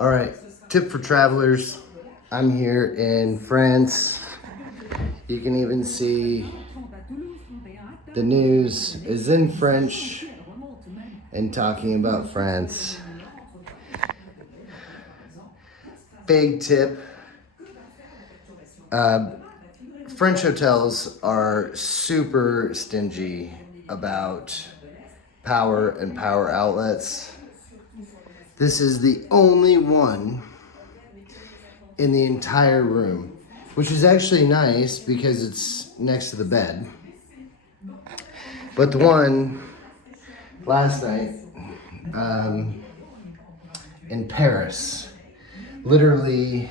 All right, tip for travelers. I'm here in France. You can even see the news is in French and talking about France. Big tip. French hotels are super stingy about power and power outlets. This is the only one in the entire room, which is actually nice because it's next to the bed. But the one last night in Paris, literally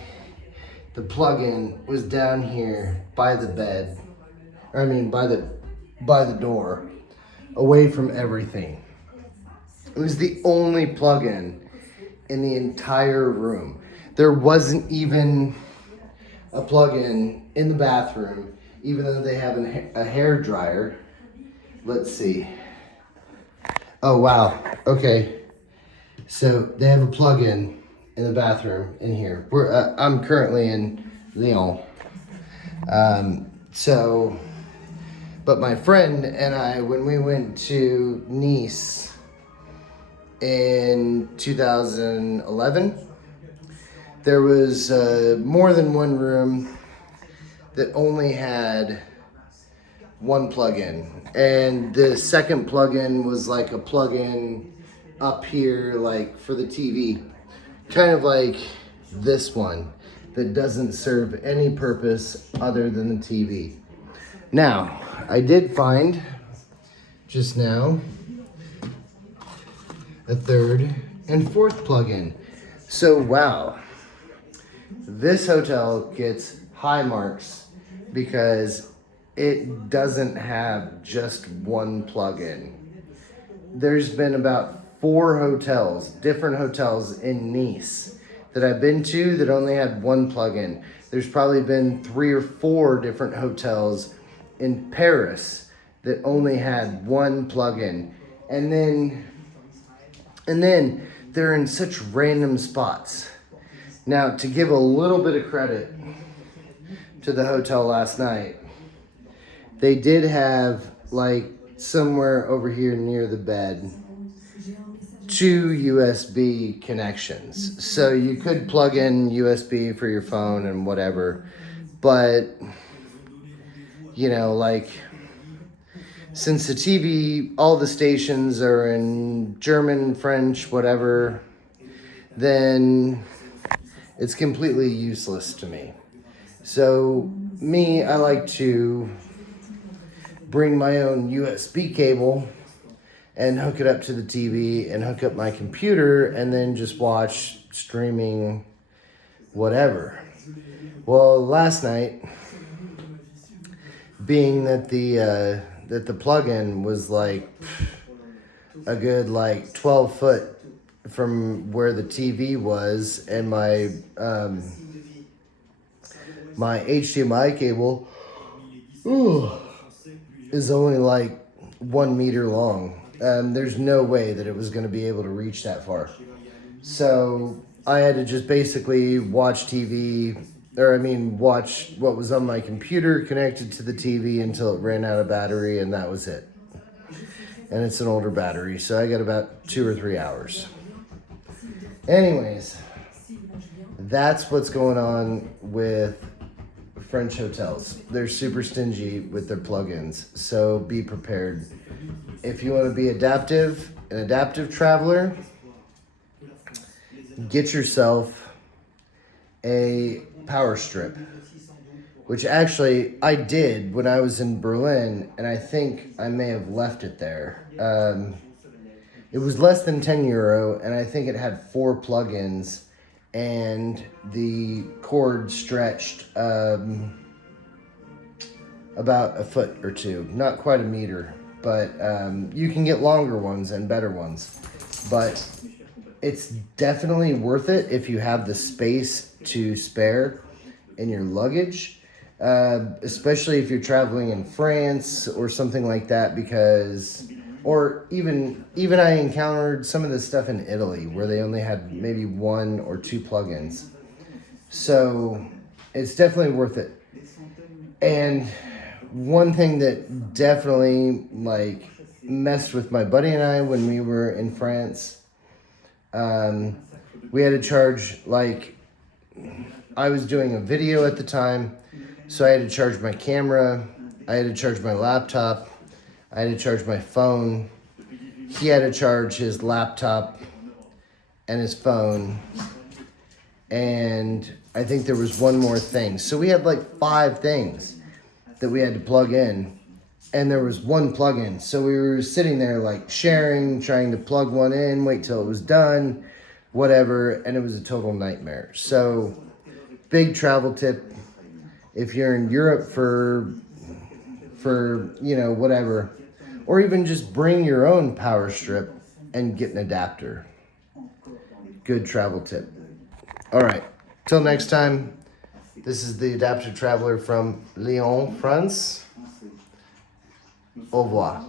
the plug-in was down here by the bed, or I mean by the door, away from everything. It was the only plug-in in the entire room. There wasn't even a plug-in in the bathroom, even though they have a hair dryer. Let's see. Oh, wow. Okay. So they have a plug-in in the bathroom in here. I'm currently in Lyon. But my friend and I, when we went to Nice in 2011, there was more than one room that only had one plug-in, and the second plug-in was like a plug-in up here, like for the TV, kind of like this one that doesn't serve any purpose other than the TV. Now, I did find just now a third and fourth plug-in. So wow, this hotel gets high marks because it doesn't have just one plug-in. There's been about 4 hotels, different hotels in Nice that I've been to that only had one plug-in. There's probably been 3 or 4 different hotels in Paris that only had one plug-in. And then they're in such random spots. Now, to give a little bit of credit to the hotel last night, they did have, like, somewhere over here near the bed, 2 USB connections. So you could plug in USB for your phone and whatever. But, you know, like, since the TV, all the stations are in German, French, whatever, then it's completely useless to me. So me, I like to bring my own USB cable and hook it up to the TV and hook up my computer and then just watch streaming whatever. Well, last night, being that the plug-in was like a good like 12 foot from where the TV was, and my my HDMI cable is only like 1 meter long. There's no way that it was going to be able to reach that far. So I had to just basically watch watch what was on my computer connected to the TV until it ran out of battery, and that was it. And it's an older battery, so I got about 2 or 3 hours. Anyways, that's what's going on with French hotels. They're super stingy with their plugins, so be prepared. If you want to be an adaptive traveler, get yourself a power strip, which actually I did when I was in Berlin, and I think I may have left it there. It was less than €10, and I think it had 4 plugins, and the cord stretched about a foot or 2, not quite a meter, but you can get longer ones and better ones. But it's definitely worth it if you have the space to spare in your luggage, especially if you're traveling in France or something like that, Or even I encountered some of this stuff in Italy where they only had maybe 1 or 2 plugins. So it's definitely worth it. And one thing that definitely like messed with my buddy and I when we were in France, we had to charge, like, I was doing a video at the time, so I had to charge my camera, I had to charge my laptop, I had to charge my phone. He had to charge his laptop and his phone. And I think there was one more thing. So we had like 5 things that we had to plug in. And there was one plug-in. So we were sitting there like sharing, trying to plug one in, wait till it was done, whatever. And it was a total nightmare. So big travel tip. If you're in Europe for whatever, or even just bring your own power strip and get an adapter. Good travel tip. All right, till next time, this is the Adaptive Traveler from Lyon, France. Au revoir.